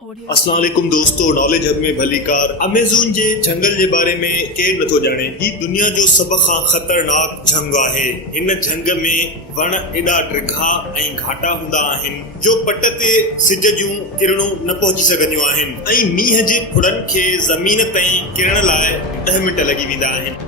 अस्सलाम वालेकुम दोस्तों, नॉलेज हब में भली कार। अमेज़न जे जंगल जे बारे में केर नथो जाने। ही दुनिया जो सब खां खतरनाक जंग आहे। इन जंग में वण एडा ड्रिघा ऐं घाटा हूंदा आहिनि जो पट ते सिज जूं किरणूं न पहुची सघंदियूं आहिनि ऐं मींहं जे फुड़नि खे ज़मीन ताईं किरण लाइ 10 मिंट लॻी वेंदा आहिनि।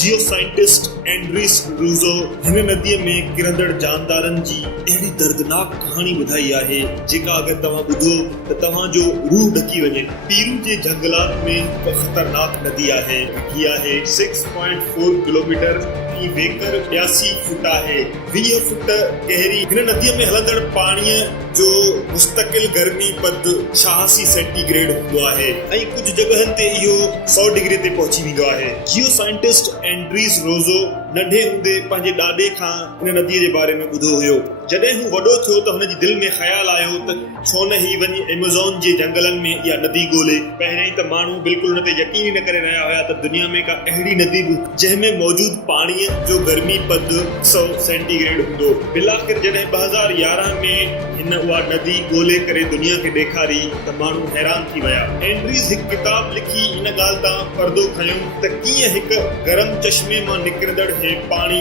जियो साइंटिस्ट एंड्रीस रूज़ो हिन नदीअ में किरंदड़ जानदारनि जी अहिड़ी दर्दनाक कहाणी ॿुधाई आहे जेका अगरि तव्हां ॿुधो त तव्हांजो रूह ढकी वञे। पीरू जे जंगलात में हिकु ख़तरनाक नदी आहे। ही आहे 6.4 किलोमीटर की वेकर 82 फुट आहे। 20 फुट गहरी। हिन नदीअ में हलंदड़ पाणीअ जो मुस्तकिल गर्मी पद 86 सेंटीग्रेड हूंदो आहे ऐं कुझु जॻहनि ते इहो 100 डिग्री ते पहुची वेंदो आहे। जियो साइंटिस्ट एंड्रीस रोज़ो नंढे हूंदे पंहिंजे ॾाॾे खां हिन नदीअ जे बारे में ॿुधो हुयो। जॾहिं हू वॾो थियो त हुनजी दिलि में ख़्याल आयो त छो न ही वञी एमेज़ॉन जे जंगलनि में इहा नदी ॻोल्हे। पहिरियों त माण्हू बिल्कुलु हुन ते यकीन ई न करे रहिया हुया त दुनिया में का अहिड़ी नदी बि जंहिंमें मौजूद पाणीअ जो गर्मी पद 100 सेंटीग्रेड हूंदो। बिलाखिर जॾहिं 2011 में हिन उहा नदी ॻोल्हे करे दुनिया खे ॾेखारी त माण्हू हैरान थी विया। एंड्रीस हिकु किताब लिखी इन ॻाल्हि तां पर्दो खयो त कीअं हिकु गरम चश्मे मां निकिरंदड़ हे पाणी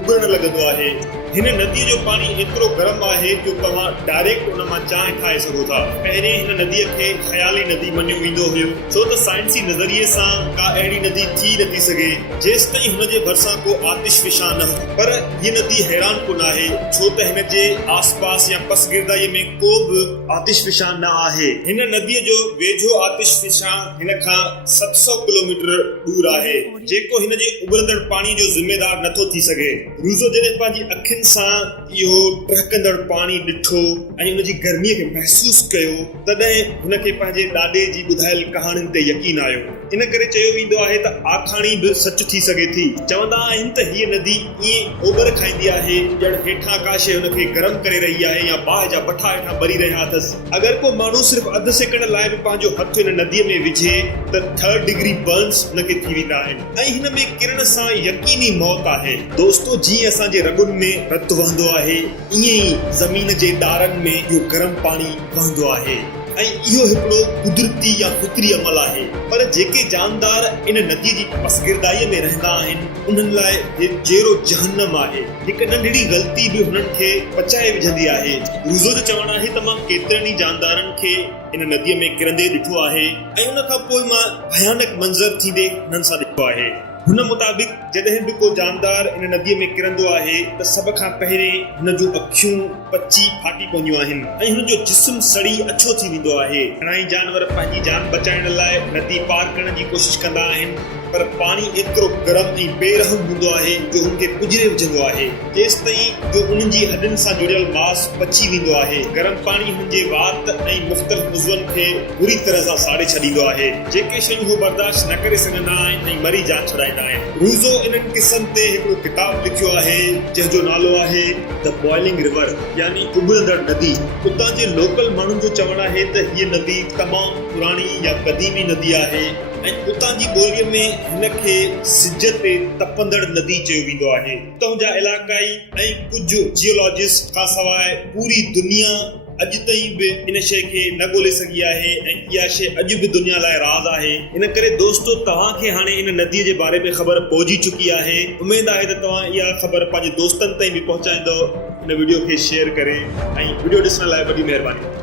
उबरण लॻंदो आहे। हिन नदीअ जो पाणी एतिरो गरम आहे जो तव्हां डायरेक्ट उन मां चांहि ठाहे सघो था। पहिरियों हिन नदीअ खे ख़याली नदी मञियो वेंदो हुयो छो त साइंसी नज़रिए सां का अहिड़ी नदी थी नथी सघे जेसि ताईं हुनजे भरिसां को आतिशफिशा न हो। पर हीअ नदी हैरान कुन आहे छो त हिन जे आसपास या पसगिरदाईअ में को बि आतिशफिशा न आहे। हिन नदीअ जो वेझो आतिशफिशा हिन खां 700 किलोमीटर दूर आहे जेको हिन जे उबलंदड़ पाणी जो ज़िम्मेदार नथो थी सघे। रूज़ो जॾहिं पंहिंजी अखियुनि सां इहो टहकंदड़ पाणी ॾिठो ऐं उनजी गर्मीअ खे महसूस कयो तॾहिं हुनखे पंहिंजे ॾाॾे जी ॿुधायल कहाणियुनि ते यकीन आयो। इन करे चयो वेंदो आहे त आखाणी बि सच थी सघे थी। चवंदा आहिनि त हीअ नदी ईअं ओभर खाईंदी आहे ॼण हेठां का शइ हुनखे गरम करे रही आहे या बाहि जा बठा हेठां ॿरी रहिया अथसि। अगरि को माण्हू सिर्फ़ु अधु सेकंड लाइ बि पंहिंजो हथु हिन नदीअ में विझे त 3rd डिग्री बर्न्स हुनखे थी वेंदा आहिनि ऐं हिन में किरण सां यकीनी मौत आहे। दोस्तो, जीअं असांजे रगुनि में रतु वहंदो आहे ईअं ई ज़मीन जे ॾारनि में इहो गरम पाणी वहंदो आहे ऐं इहो हिकिड़ो कुदरती या फितरी अमल आहे। पर जेके जानदार इन नदीअ जी पसगिरदाईअ में रहंदा आहिनि उन्हनि लाइ हे जहिड़ो जहन्नम आहे। हिकु नंढड़ी ग़लती बि हुननि खे पचाए विझंदी आहे। रूज़ो जो चवणु आहे त मां केतिरनि ई जानदारनि खे इन नदीअ में किरंदे ॾिठो आहे ऐं उन खां पोइ मां भयानक मंज़र थींदे हुननि सां ॾिठो आहे। हुन मुताबिक़ जॾहिं बि को जानदार इन नदीअ में किरंदो आहे त सभ खां पहिरें हुन जूं अखियूं पची फाटी पवंदियूं आहिनि ऐं हुन जो जिस्म सड़ी अछो थी वेंदो आहे। घणा ई जानवर पंहिंजी जान बचाइण लाइ नदी पार करण जी कोशिशि कंदा आहिनि पर पाणी एतिरो गरम ऐं बेरहम हूंदो आहे जो हुनखे पुॼरे विझंदो आहे जेसि ताईं जो उन्हनि जी हॾनि सां जुड़ियल मांस पची वेंदो आहे। गरम पाणी हुन जे वात ऐं मुख़्तलिफ़ उज़वनि खे बुरी तरह सां साड़े छॾींदो आहे। जेके शयूं हू बर्दाश्त न करे सघंदा आहिनि ऐं मरी जान छॾाईंदा आहिनि। रूज़ो इन्हनि क़िस्सनि ते हिकिड़ो किताब लिखियो आहे जंहिंजो नालो आहे द बॉइलिंग रिवर यानी उबलंदड़ नदी। उतां जे लोकल माण्हुनि जो चवणु आहे त हीअ नदी तमामु पुराणी या क़दीमी नदी आहे ऐं उतां जी ॿोलीअ में हिनखे सिज ते तपंदड़ नदी चयो वेंदो आहे। उतां जा इलाक़ाई ऐं कुझु जियोलॉजिस्ट खां सवाइ पूरी दुनिया अॼु ताईं बि इन शइ खे न ॻोल्हे सघी आहे ऐं इहा शइ अॼु बि दुनिया लाइ राज़ आहे। इन करे दोस्तो, तव्हांखे हाणे इन नदीअ जे बारे में ख़बर पहुची चुकी आहे। उमेद आहे त तव्हां इहा ख़बर पंहिंजे दोस्तनि ताईं बि पहुचाईंदव। इन वीडियो खे शेयर करे ऐं वीडियो ॾिसण लाइ वॾी महिरबानी।